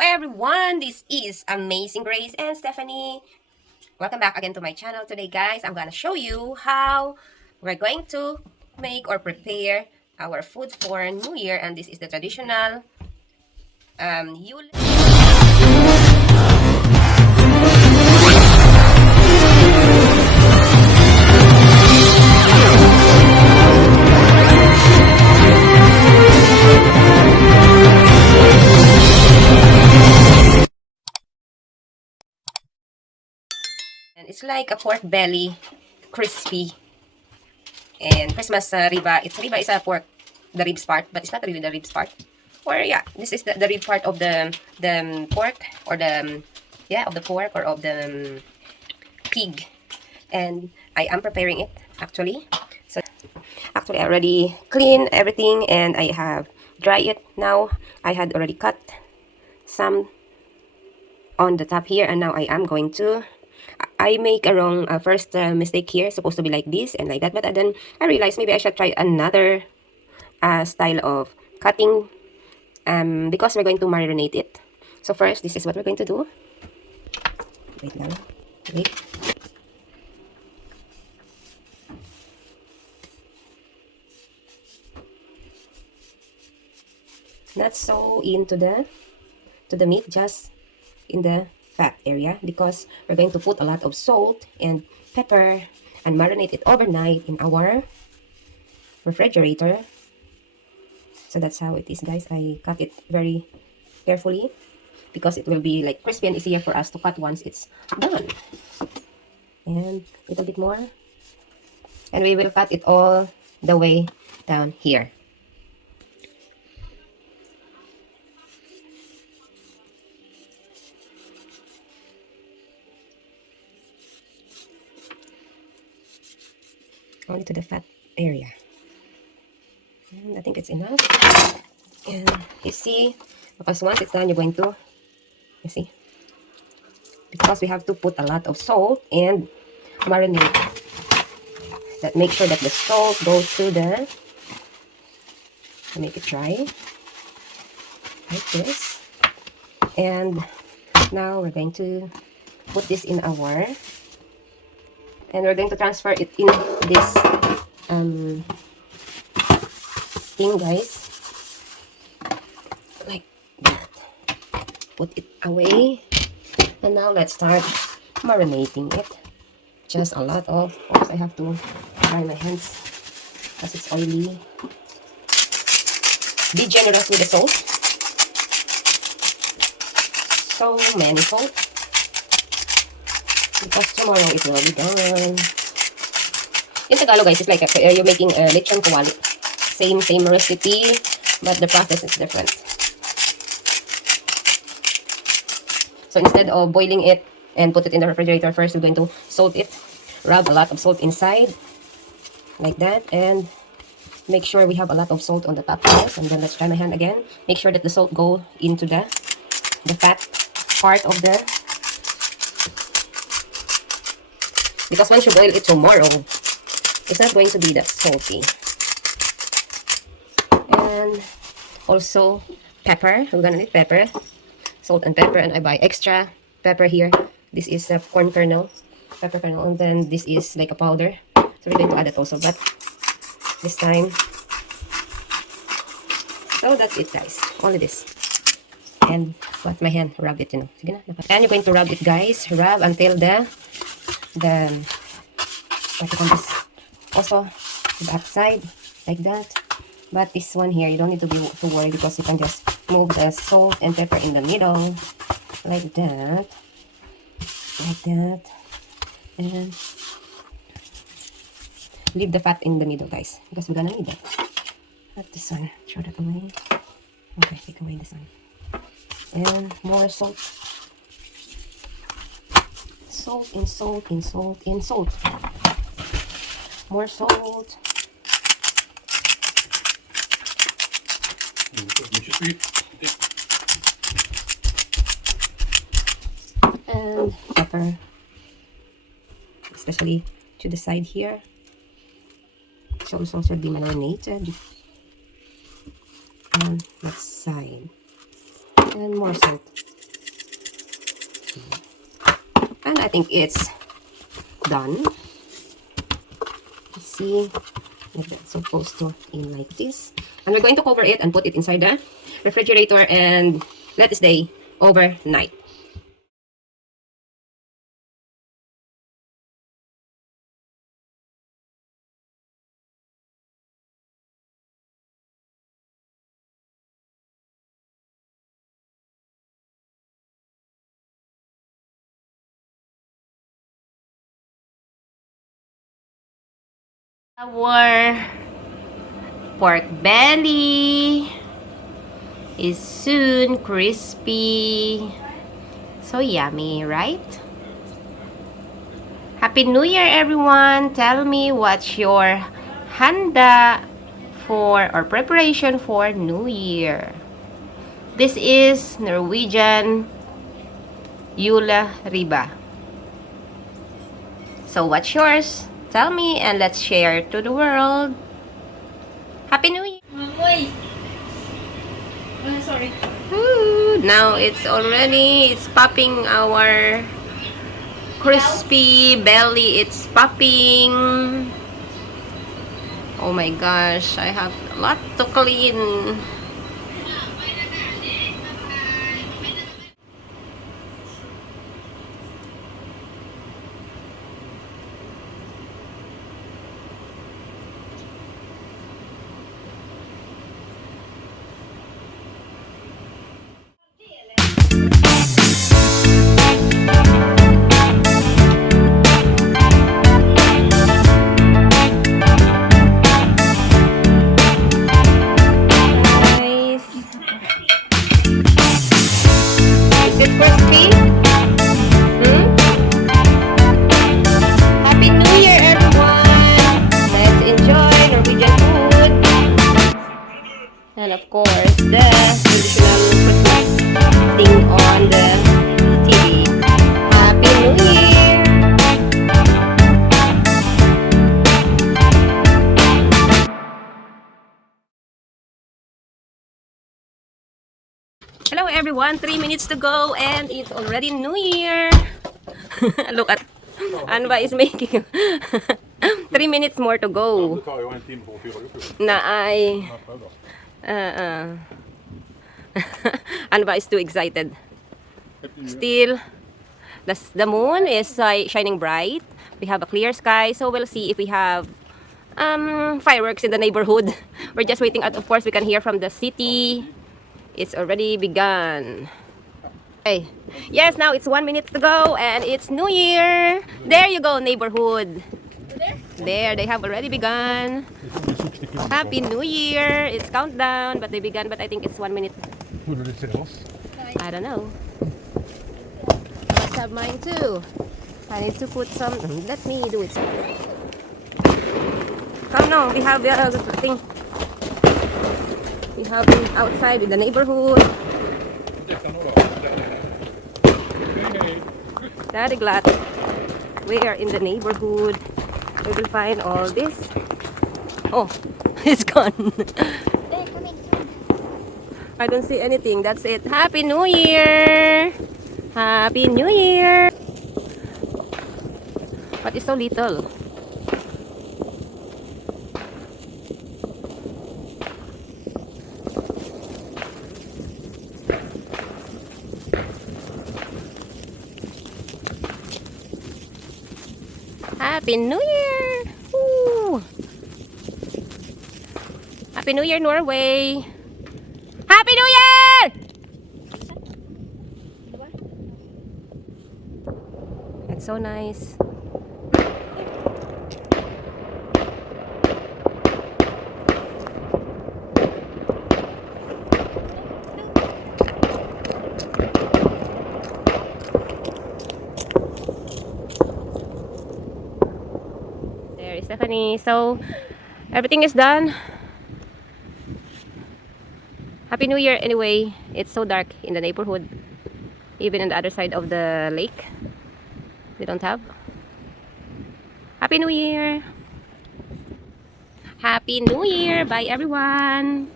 everyone, this is Amazing Grace and Stephanie. Welcome back again to my channel. Today guys, I'm gonna show you how we're going to make or prepare our food for New Year, and this is the traditional Yule. And it's like a pork belly, crispy, and Christmas ribba. Ribba is a pork, the ribs part, but it's not really the ribs part. Or yeah, this is the rib part of the pork, or the yeah, of the pork, or of the pig. And I am preparing it actually. So actually I already clean everything and I have dry it now. I had already cut some on the top here, and now I am going to I make a wrong first mistake here. It's supposed to be like this and like that, but then I realized maybe I should try another style of cutting because we're going to marinate it. So first, this is what we're going to do. Wait lang. Wait. Not so into the meat, just in the fat area, because we're going to put a lot of salt and pepper and marinate it overnight in our refrigerator. So that's how it is, guys. I cut it very carefully because it will be like crispy and easier for us to cut once it's done. And a little bit more, and we will cut it all the way down here. Only to the fat area, and I think it's enough. And you see, because once it's done, you're going to, you see, because we have to put a lot of salt and marinate, that make sure that the salt goes to the, make it dry like this. And now we're going to put this in our, and we're going to transfer it in this thing, guys, like that. Put it away, and now let's start marinating it. Just a lot of, oops, I have to dry my hands because it's oily. Be generous with the salt. So many salt, because tomorrow it will be done. In Tagalog, guys, it's like you're making a lechon kawali. Same recipe, but the process is different. So instead of boiling it and put it in the refrigerator, first we're going to salt it. Rub a lot of salt inside, like that, and make sure we have a lot of salt on the top first. And then let's try my hand again. Make sure that the salt go into the fat part of the, because once you boil it tomorrow, it's not going to be that salty. And also pepper. We're gonna need pepper, salt and pepper, and I buy extra pepper here. This is a corn kernel, pepper kernel, and then this is like a powder. So we're going to add it also, but this time. So that's it, guys. Only this. And what, my hand, rub it, you know. Sige na. And you're going to rub it, guys. Rub until the what you call this? Also the back side, like that. But this one here, you don't need to be too worried, because you can just move the salt and pepper in the middle, like that, and leave the fat in the middle, guys, because we're gonna need it. Not this one. Throw that away. Okay, take away this one. And more salt. Salt and salt and salt and salt. More salt. And pepper, especially to the side here. Also should be marinated. And that side. And more salt. And I think it's done. Let's see if that's supposed to in like this. And we're going to cover it and put it inside the refrigerator and let it stay overnight. Our pork belly is soon crispy. So yummy, right? Happy New Year, everyone! Tell me what's your handa for or preparation for New Year. This is Norwegian Juleribbe. So what's yours? Tell me and let's share to the world. Happy New Year! Sorry. Ooh, now it's popping our crispy belly. It's popping. Oh my gosh, I have a lot to clean. Nice. Is it crispy? Hmm? Happy New Year, everyone! Let's enjoy Norwegian food. And of course, the traditional Christmas thing on the TV. Happy New Year! Hello everyone, 3 minutes to go and it's already New Year. Look at Anva is making 3 minutes more to go. Na ay Anva is too excited. Still, the moon is shining bright. We have a clear sky, so we'll see if we have fireworks in the neighborhood. We're just waiting. Of course, we can hear from the city. It's already begun. Hey, yes, now it's 1 minute to go and it's New Year. There you go, neighborhood. There, they have already begun. Happy New Year. It's countdown, but they began, but I think it's 1 minute. I don't know. I must have mine too. I need to put some. Let me do it. Come now, we have the thing. We have it outside in the neighborhood. Daddy glad we are in the neighborhood. We will find all this. Oh, it's gone. I don't see anything. That's it. Happy New Year! Happy New Year! But it's so little. Happy New Year! Woo! Happy New Year, Norway! Happy New Year! It's so nice. There is Stephanie. So, everything is done. Happy New Year anyway. It's so dark in the neighborhood. Even on the other side of the lake. They don't have. Happy New Year! Happy New Year! Bye everyone!